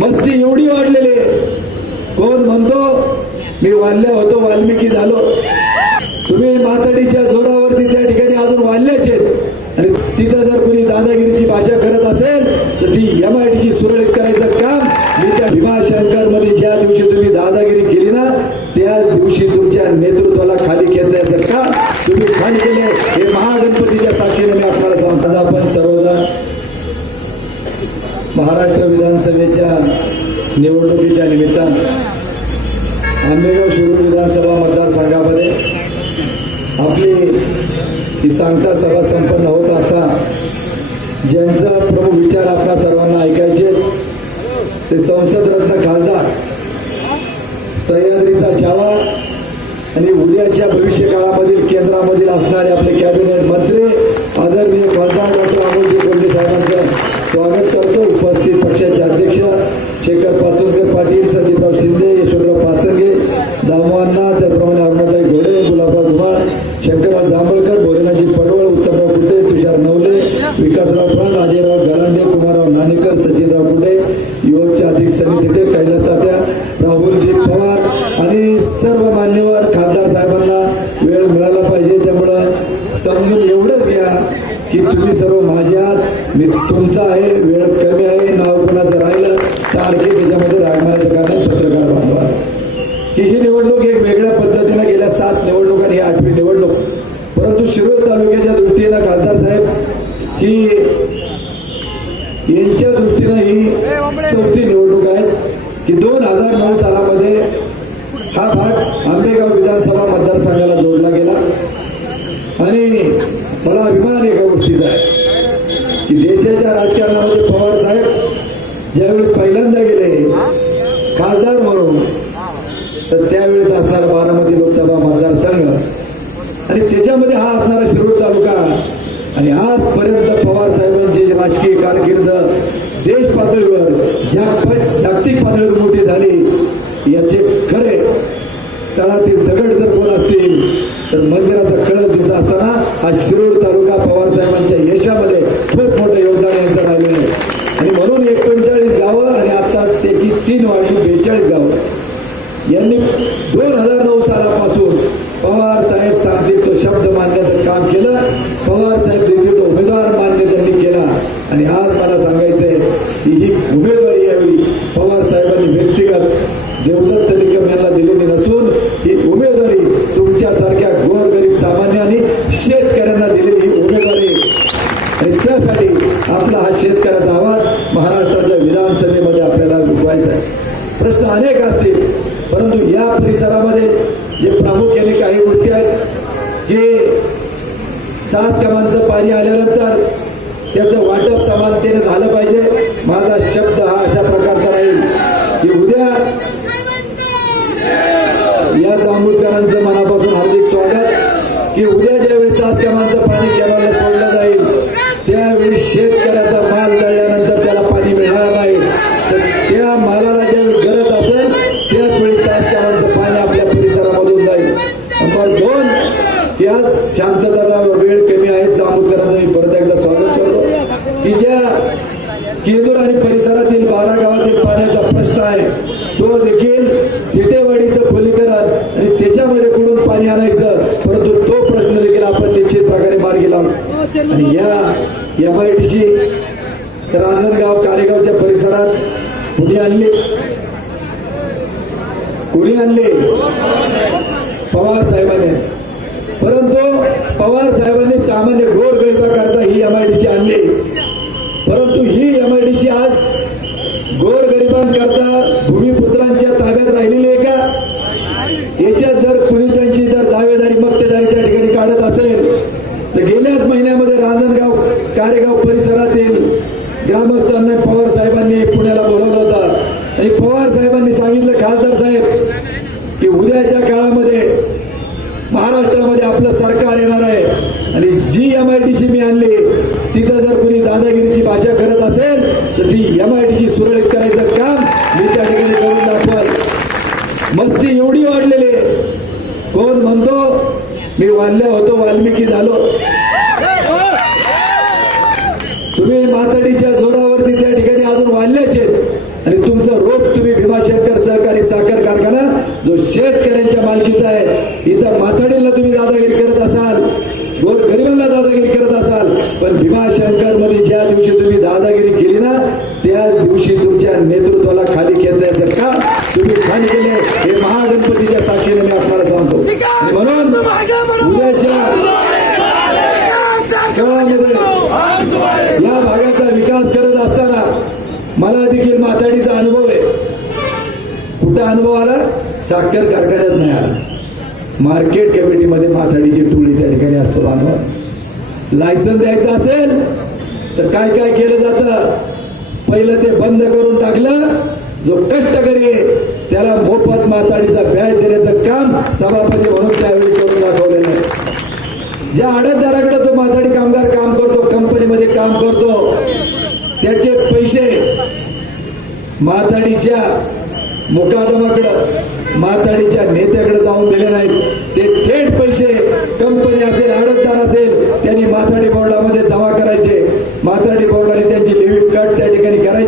मस्ती एवढी वाढलेली कोण म्हणतो मी वाल्य होतो वाल्मिकी झालो. तुम्ही मातडीच्या जोरावरती त्या ठिकाणी अजून वाल्ल्याचे आणि तिथं जर कोणी दादागिरीची भाषा करत असेल तर ती एम आय ची सुरळीत करायचं काम मी त्या भीमाशंकरमध्ये ज्या दिवशी तुम्ही दादागिरी केली ना त्या दिवशी तुमच्या नेतृत्वाला खाली खेळण्याचं काम तुम्ही खाली केले हे महागणपतीच्या साक्षीने मी आपल्याला सांगतो. आज आपण सर्वजण महाराष्ट्र विधानसभेच्या निवडणुकीच्या निमित्तानं आंबेगाव शिरूर विधानसभा मतदारसंघामध्ये आपली ही सांगता सभा संपन्न होत असता ज्यांचा प्रमुख विचार आपल्या सर्वांना ऐकायचे ते संसद रत्न खासदार सह्याद्रीचा छावा आणि उद्याच्या भविष्य काळामधील केंद्रामधील असणारे आपले कॅबिनेट मंत्री आदरणीय खासदार डॉक्टर अमोलजी कोल्हे साहेबांचं स्वागत करतो उपस्थित पक्षाचे अध्यक्ष शेखर पाचोलकर पाटील संदीपराव शिंदे यशवंतराव पाचंगे वेळ पाहिजे. त्यामुळं समजून एवढंच घ्या की तुम्ही सर्व माझे मी तुमचा आहे वेळ कमी आहे नाव कोणाचं राहिलं तर आणखी त्याच्यामध्ये रागमाराचं कारण पत्रकार बांधवा. की ही निवडणूक एक वेगळ्या पद्धतीनं गेल्या सात निवडणुका ही आठवी निवडणूक. परंतु शिरोळ तालुक्याच्या दृष्टीनं खासदार साहेब की यांच्या दृष्टीनं ही चौथी निवडणूक आहे की दोन हजार नऊ सालामध्ये हा भाग आंबेगाव विधानसभा मतदारसंघाला जोडला गेला आणि मला अभिमान एका गोष्टीचा आहे की देशाच्या राजकारणामध्ये पवार साहेब ज्यावेळी पहिल्यांदा गेले खासदार म्हणून तर त्यावेळेस असणारा बारामती लोकसभा मतदारसंघ आणि त्याच्यामध्ये हा असणारा शिरूर तालुका आणि आजपर्यंत पवार साहेबांची राजकीय कारकीर्द देश पातळीवर जाग जागतिक पातळीवर मोठी झाली याचे खरे तळातील दगड जर कोण असतील तर मंदिराचा कळस दिसत असताना हा शिरोड तालुका पवार साहेबांच्या यशामध्ये खूप मोठं योगदान यांचं राहिलेलं आहे आणि म्हणून एकोणचाळीस गावं आणि आता त्याची तीन वाढली बेचाळीस गावं यांनी दोन हजार नऊ सालापासून पवार साहेब सांगतील तो शब्द मानण्याचं काम केलं पवार साहेब देतील तो उमेदवार मान्य त्यांनी केला आणि आज मला सांगायचंय की ही उमेदवारी यावी पवार साहेबांनी व्यक्तिगत देवदत्त निकम यांना दिलेली नसून ही उमेदवारी तुमच्यासारख्या गोरगरीब सामान्य आणि शेतकऱ्यांना दिलेली उमेदवारी. आणि त्यासाठी आपला हा शेतकऱ्याचा आवाज महाराष्ट्राच्या विधानसभेमध्ये आपल्याला उठवायचा आहे. प्रश्न अनेक असतील परंतु या परिसरामध्ये जे प्रामुख्याने काही गोष्टी आहेत की चास कामांचं पाणी आल्यानंतर त्याचं वाटप समानतेने झालं पाहिजे. माझा शब्द हा अशा प्रकारे प्रकारे आणि या M I D C Ranjangaon कारेगावच्या परिसरात कुणी आणले? कुणी आणले? पवार साहेबांनी. परंतु पवार साहेबांनी सामान्य गोर गरिबाकरता ही एम आय डी सी आणली. परंतु ही एम आय डी सी आज गोर गरिबांकरता भूमिपुत्रांच्या ताब्यात राहिलेली आहे का? याच्यात जर कुणी त्यांची जर दावेदारी मक्तेदारी त्या ठिकाणी काढत असेल तर गेल्याच महिन्यामध्ये रांजणगाव कारेगाव परिसरातील ग्रामस्थांना पवार साहेबांनी पुण्याला बोलवलं होतं. आणि पवार साहेबांनी सांगितलं खासदार साहेब की उद्याच्या काळामध्ये महाराष्ट्रामध्ये आपलं सरकार येणार आहे. आणि जी एम आय डी सी मी आणली तिथं जर कोणी दादागिरीची भाषा करत असेल तर ती एम आय डी तुम्ही भीमाशंकर सहकारी साखर कारखाना जो शेतकऱ्यांच्या मालकीचा आहे इथं माथाडीला तुम्ही दादागिरी करत असाल गोर गरिबांना दादागिरी करत असाल पण भीमाशंकरमध्ये ज्या दिवशी तुम्ही दादागिरी केली ना त्या दिवशी तुमच्या नेतृत्वाला खाली केंद्राचं का? तुम्ही खाली केले हे महागणपतीच्या साखर कारखान्यात नाही आला. मार्केट कमिटीमध्ये माथाडीची टोळी त्या ठिकाणी असतो आम्हाला लायसन द्यायचं असेल तर काय काय केलं जातं? पहिलं ते बंद करून टाकलं. जो कष्टकरी करी त्याला मोफत माथाडीचा व्याज देण्याचं काम सभापती म्हणून त्यावेळी करून दाखवलेलं आहे. ज्या आडतदाराकडे तो माथाडी कामगार काम करतो कंपनीमध्ये काम करतो त्याचे पैसे माथाडीच्या मुकादमाकडं माथाडीच्या नेत्याकडे जाऊन दिले नाहीत. ते थेट पैसे कंपनी असेल आडतदार असेल त्यांनी माथाडी बोर्डामध्ये जमा करायचे. माथाडी बोर्डाने त्यांची लिव्हिंग कट त्या ठिकाणी करायची.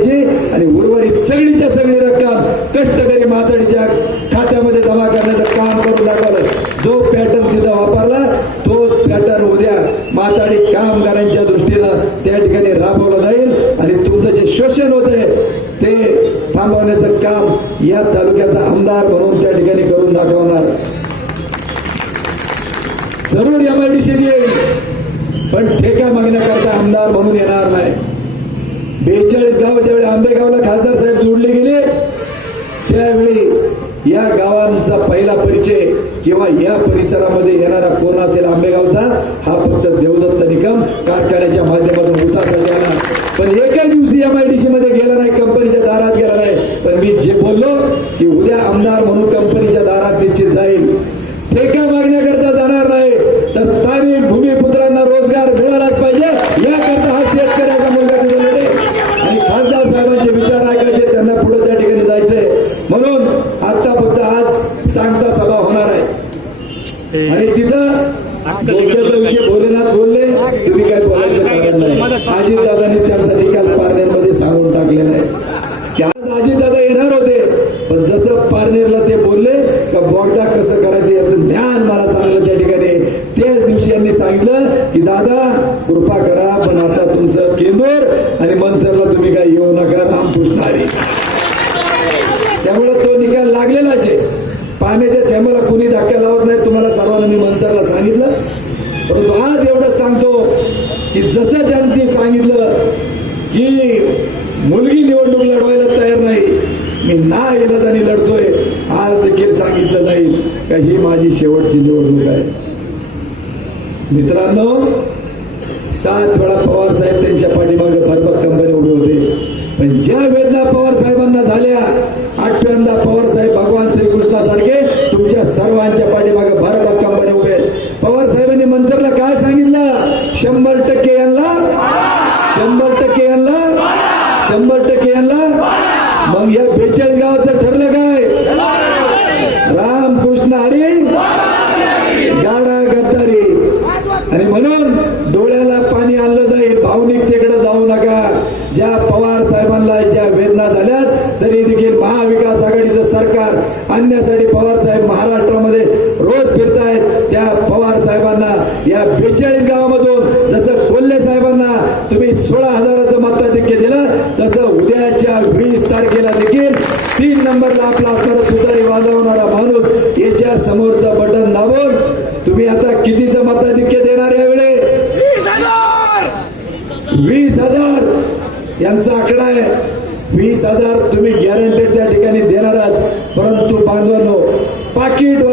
तालुक्याचा आमदार म्हणून त्या ठिकाणी करून दाखवणार. जरूर एमआयडीसी येईल. पण ठेका मागण्याकरता आमदार म्हणून येणार नाही. बेचाळीस गाव ज्यावेळी आंबेगावला खासदार साहेब जोडले गेले त्यावेळी या गावांचा पहिला परिचय किंवा या परिसरामध्ये येणारा कोण असेल आंबेगावचा हा फक्त देवदत्त निकम कारखान्याच्या माध्यमातून उसासाठी येणार. पण एकाही दिवशी एमआयडीसी मध्ये गेला नाही कंपनीच्या दारात गेला नाही पण मी जे बोललो की उद्या आमदार म्हणून कंपनीच्या दारात निश्चित जाईल. ठेका मागण्याकरता जाणार नाही. तर स्थानिक भूमिपुत्रांना रोजगार मिळालाच पाहिजे. याकरता हा शेतकऱ्याचा मुलगा तिथे लढे आणि खासदार साहेबांचे विचार ऐकायचे त्यांना पुढे त्या ठिकाणी जायचंय. म्हणून आता फक्त आज सांगता सभा होणार आहे. आणि तिथं विषय भोलेनाथ बोलले. तुम्ही काय बोलायचं कारण नाही. अजित दादांनी त्यांचा निकाल पार्लेमध्ये सांगून टाकलेला आहे की आज अजित दादा येणार होते पण जसं पारनेरला ते बोलले का बोगदा कसं करायचं याचं ज्ञान मला चांगलं त्या ठिकाणी. त्याच दिवशी यांनी सांगितलं की दादा कृपा करा पण आता तुमचं केंदूर आणि मनसरला तुम्ही काय येऊ नका रामकृष्णारी त्यामुळे तो निकाल लागलेलाच आहे. पाण्याच्या थेंबाला कुणी धक्का लावत नाही तुम्हाला सर्वांना मी मंचरला सांगितलं. परंतु आज एवढं सांगतो की जसं त्यांनी सांगितलं की मुलगी निवडणूक लढवायला तयार नाही मी ना येलं आणि लढतोय. आज देखील सांगितलं जाईल का ही माझी शेवटची निवडणूक आहे. मित्रांनो सात वेळा पवार साहेब त्यांच्या पाठीमागे भरभक्कमपणे उभे होते. पण ज्या वेदना पवार साहेबांना झाल्या आठव्यांदा पवार साहेब भगवान श्रीकृष्णासारखे तुमच्या सर्वांच्या पाठीमागे भरभक्कमपणे उभे आहेत. पवार साहेबांनी मंत्रला काय सांगितलं शंभर टक्के यांना शंभर टक्के यांना शंभर टक्के यांना मग या बेचाळीस गावाचं ठरलं काय रामकृष्ण हरी गाडा गद्दारी आणि म्हणून डोळ्याला पाणी आणलं जाईल भावनिकतेकडे जाऊ नका ज्या पवार साहेबांना ज्या वेदना झाल्यात तरी देखील महाविकास आघाडीचं सरकार आणण्यासाठी पवार साहेब महाराष्ट्रामध्ये रोज फिरतायत त्या पवार साहेबांना या बेचाळीस गावामधून जसं कोल्हे साहेबांना तुम्ही सोळा हजाराचं मताधिक्य दिलं तसं उद्याच्या वीस तारखेला देखील तीन नंबरला आपला असणारा तुतारी वाजवणारा माणूस याच्या समोरचं बटन दाबून तुम्ही आता कितीचं मताधिक्य देणार यावेळी वीस हजार यांचा आकडा आहे वीस हजार तुम्ही गॅरंटेड त्या ठिकाणी देणार आहात परंतु